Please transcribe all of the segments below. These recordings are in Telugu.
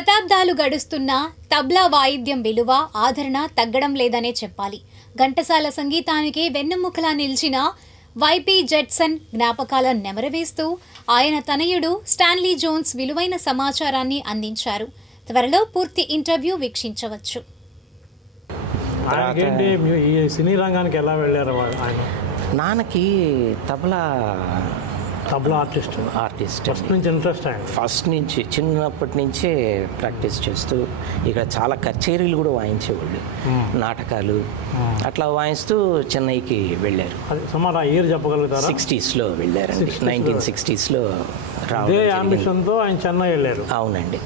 శతాబ్దాలు గడుస్తున్నా తబ్లా వాయిద్యం విలువ ఆదరణ తగ్గడం లేదనే చెప్పాలి. ఘంటసాల సంగీతానికి వెన్నెముకలా నిలిచిన వైపీ జెట్సన్ జ్ఞాపకాల నెమరవేస్తూ ఆయన తనయుడు స్టాన్లీ జోన్స్ విలువైన సమాచారాన్ని అందించారు. త్వరలో పూర్తి ఇంటర్వ్యూ వీక్షించవచ్చు. ఈ సినీ రంగానికి ఎలా వెళ్ళారు ఆయన? నాన్నకి తబలా ఆర్టిస్ట్ ఫస్ట్ నుంచి ఇంట్రెస్ట్ ఆయన. ఫస్ట్ నుంచి చిన్నప్పటి నుంచే ప్రాక్టీస్ చేస్తూ ఇక్కడ చాలా కచేరీలు కూడా వాయించేవాళ్ళు, నాటకాలు అట్లా వాయిస్తూ చెన్నైకి వెళ్ళారు. సుమారు ఆ ఇయర్ చెప్పగలుగుతారా? 60s వెళ్ళారండి. 1960s అంబిషన్తో ఆయన చెన్నై వెళ్ళారు. అవునండి.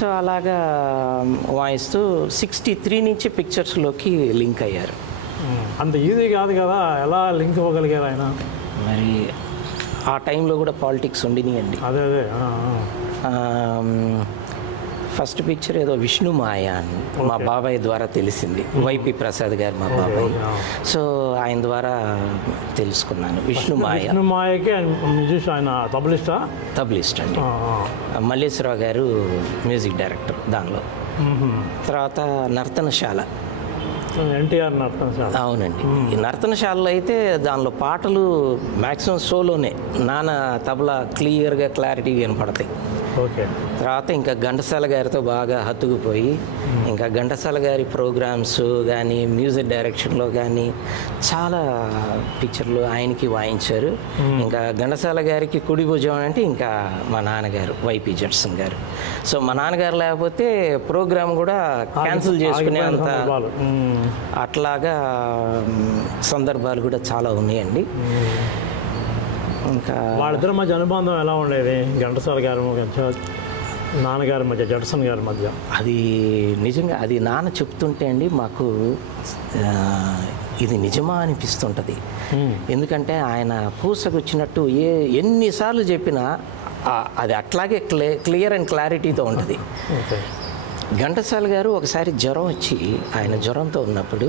సో అలాగా వాయిస్తూ 63 నుంచి పిక్చర్స్లోకి లింక్ అయ్యారు. అంత ఈజీ కాదు కదా, ఎలా లింక్ అవ్వగలిగారు ఆయన? మరి ఆ టైంలో కూడా పాలిటిక్స్ ఉండినాయండి. అదే ఫస్ట్ పిక్చర్ ఏదో విష్ణు మాయ అని మా బాబాయ్ ద్వారా తెలిసింది. వైపి ప్రసాద్ గారు మా బాబాయ్. ఆయన ద్వారా తెలుసుకున్నాను విష్ణు మాయకి. ఆయన తబలిస్ట్ అండి. మల్లేశ్వరరావు గారు మ్యూజిక్ డైరెక్టర్ దానిలో. తర్వాత నర్తనశాల, ఎన్టీఆర్ నర్తనశాల. అవునండి. ఈ నర్తనశాలలో అయితే దానిలో పాటలు మ్యాక్సిమం సోలోనే, నాన్న తబలా క్లియర్గా క్లారిటీగా వినపడతాయి. ఓకే. తర్వాత ఇంకా ఘంటసాల గారితో బాగా హత్తుకుపోయి ఇంకా ఘంటసాల గారి ప్రోగ్రామ్స్ కానీ మ్యూజిక్ డైరెక్షన్లో కానీ చాలా పిక్చర్లు ఆయనకి వాయించారు. ఇంకా ఘంటసాల గారికి కుడి భుజం అంటే ఇంకా మా నాన్నగారు వైపీ జెట్సన్ గారు. సో మా నాన్నగారు లేకపోతే ప్రోగ్రామ్ కూడా క్యాన్సిల్ చేసుకునే అంత అట్లాగా సందర్భాలు కూడా చాలా ఉన్నాయండి. ఇంకా వాళ్ళిద్దరి మధ్య అనుబంధం ఎలా ఉండేది? ఘంటసాల గారి నాన్నగారి మధ్య, జెట్సన్ గారి మధ్య? అది నిజంగా అది నాన్న చెప్తుంటే అండి మాకు ఇది నిజమా అనిపిస్తుంటుంది. ఎందుకంటే ఆయన పూసకొచ్చినట్టు ఎన్నిసార్లు చెప్పినా అది అట్లాగే క్లియర్ అండ్ క్లారిటీతో ఉంటుంది. ఘంటసాల గారు ఒకసారి జ్వరం వచ్చి ఆయన జ్వరంతో ఉన్నప్పుడు